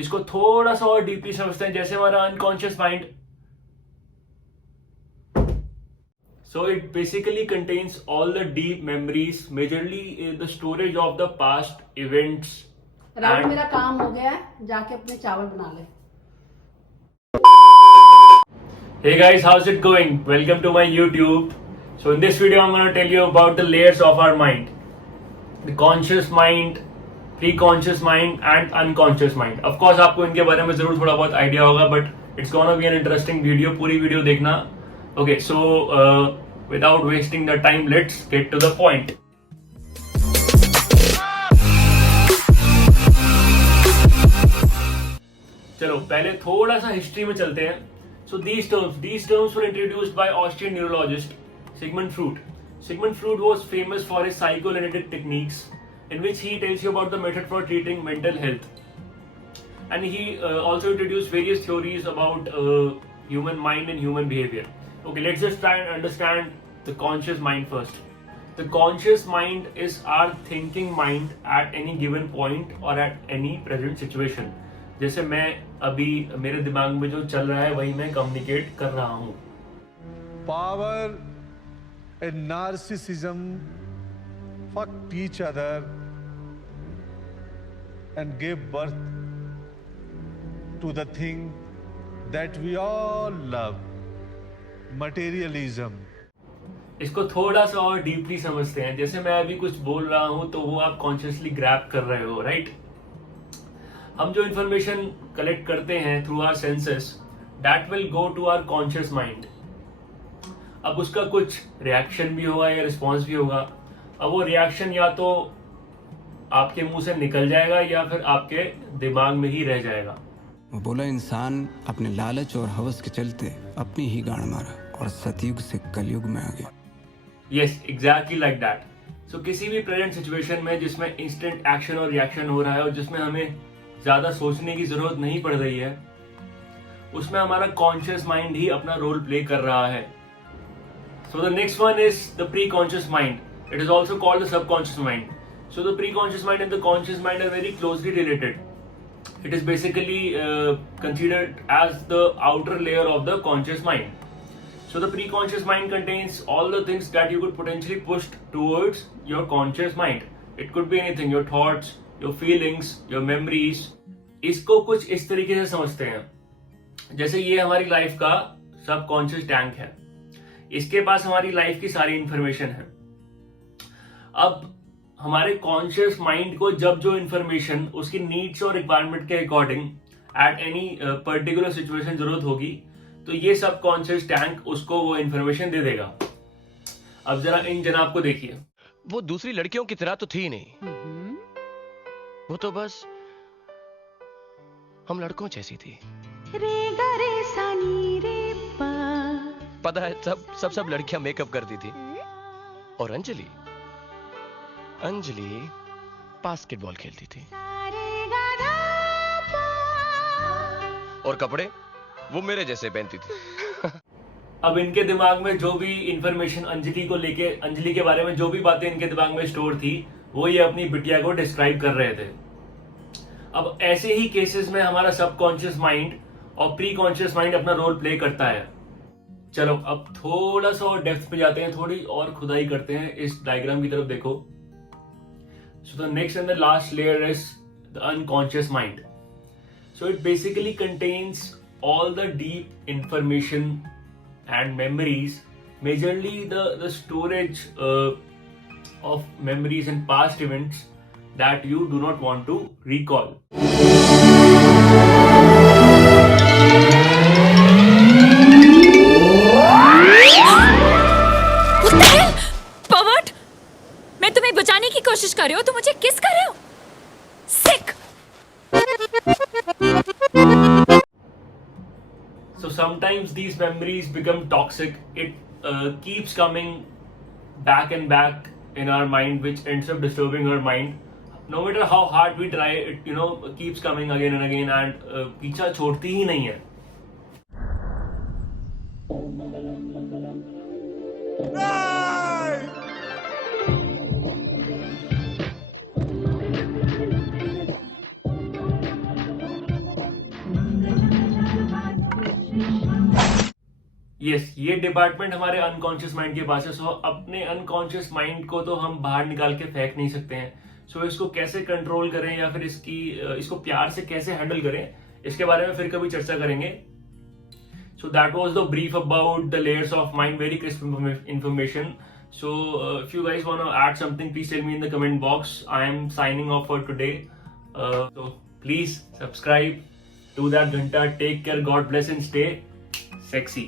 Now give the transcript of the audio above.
इसको थोड़ा सा और डीपली समझते हैं, जैसे हमारा unconscious mind. So it basically contains all the deep memories, majorly the storage of the past events. Rahul, मेरा काम हो गया है, जाके अपने चावल बना ले. Hey guys, how's it going? Welcome to my YouTube. So in this video I'm going to tell you about the layers of our mind. The conscious mind, pre-conscious mind and unconscious mind. Of course आपको इनके बारे में जरूर थोड़ा बहुत idea होगा, but it's gonna be an interesting video. पूरी video देखना. Okay, so without wasting the time, let's get to the point. चलो पहले थोड़ा सा हिस्ट्री में चलते हैं. So these terms were introduced by Austrian neurologist Sigmund Freud. Sigmund Freud was famous for his psychoanalytic techniques, in which he tells you about the method for treating mental health. And he also introduced various theories about human mind and human behavior. Okay, let's just try and understand the conscious mind first. The conscious mind is our thinking mind at any given point or at any present situation. जैसे मैं अभी मेरे दिमाग में जो चल रहा है वही मैं कम्युनिकेट कर रहा हूँ. Power and narcissism fucked each other and gave birth to the thing that we all love, materialism. इसको थोड़ा सा और डीपली समझते हैं. जैसे मैं अभी कुछ बोल रहा हूँ तो वो आप कॉन्शियसली ग्रैब कर रहे हो, राइट? हम जो इन्फॉर्मेशन कलेक्ट करते हैं through our senses, that will go to our conscious mind. अब उसका कुछ रिएक्शन भी होगा या रिस्पॉन्स भी होगा. अब वो रिएक्शन या तो आपके मुंह से निकल जाएगा या फिर आपके दिमाग में ही रह जाएगा. वो बोला, इंसान अपने लालच और हवस के चलते अपनी ही गाड़ मारा और सतयुग से कलयुग में आ गया. Yes, exactly like that. So किसी भी प्रेजेंट सिचुएशन में जिसमें इंस्टेंट एक्शन और रिएक्शन हो रहा है और जिसमें हमें ज्यादा सोचने की जरूरत नहीं पड़ रही है, उसमें हमारा कॉन्शियस माइंड ही अपना रोल प्ले कर रहा है. So the next one is the preconscious mind. It is also called the subconscious mind. So the preconscious mind and the conscious mind are very closely related. It is basically considered as the outer layer of the conscious mind. So the pre-conscious mind contains all the things that you could potentially push towards your conscious mind. It could be anything, your thoughts, your feelings, your memories. इसको कुछ इस तरीके से समझते हैं, जैसे ये हमारी लाइफ का सबकॉन्शियस टैंक है. इसके पास हमारी लाइफ की सारी इंफॉर्मेशन है. अब हमारे कॉन्शियस माइंड को जब जो इन्फॉर्मेशन उसकी नीड्स और रिक्वायरमेंट के according at any particular situation जरूरत होगी, तो ये सब कॉन्शियस टैंक उसको वो इन्फॉर्मेशन दे देगा. अब जरा इन जनाब को देखिए. वो दूसरी लड़कियों की तरह तो थी नहीं. वो तो बस हम लड़कों जैसी थी. पता है, सब लड़कियां मेकअप करती थी. और अंजलि बास्केटबॉल खेलती थी. और कपड़े वो मेरे जैसे पहनती थी. अब इनके दिमाग में जो भी इंफॉर्मेशन अंजलि को लेके, अंजलि के बारे में जो भी बातें इनके दिमाग में स्टोर थी, वो ये अपनी बिटिया को डिस्क्राइब कर रहे थे. अब ऐसे ही केसेस में हमारा सबकॉन्शियस माइंड और प्री कॉन्शियस माइंड अपना रोल प्ले करता है. चलो अब थोड़ा सा और डेप्थ पे जाते हैं, थोड़ी और खुदाई करते हैं. इस डायग्राम की तरफ देखो. So the next and the last layer is the unconscious mind. So it basically contains all the deep information and memories, majorly the storage of memories and past events that you do not want to recall. मैं तुम्हें बचाने की कोशिश कर रही हूँ, तुम मुझे किस कर रहे हो? सिक. So sometimes these memories become toxic. It keeps coming back and back in our mind, which ends up disturbing our mind. No matter how hard we try, it keeps coming again and again, and पीछा छोड़ती ही नहीं है. Yes, ये department हमारे unconscious mind के पास है। सो अपने unconscious mind को तो हम बाहर निकाल के फेंक नहीं सकते हैं। सो इसको कैसे कंट्रोल करें या फिर इसको प्यार से कैसे हैंडल करें, इसके बारे में फिर कभी चर्चा करेंगे। So that was the brief about the layers of mind, very crisp information. So if you guys want to add something, please tell me in the comment box. I am signing off for today. So please subscribe, do that ghanta, take care, God bless and stay sexy.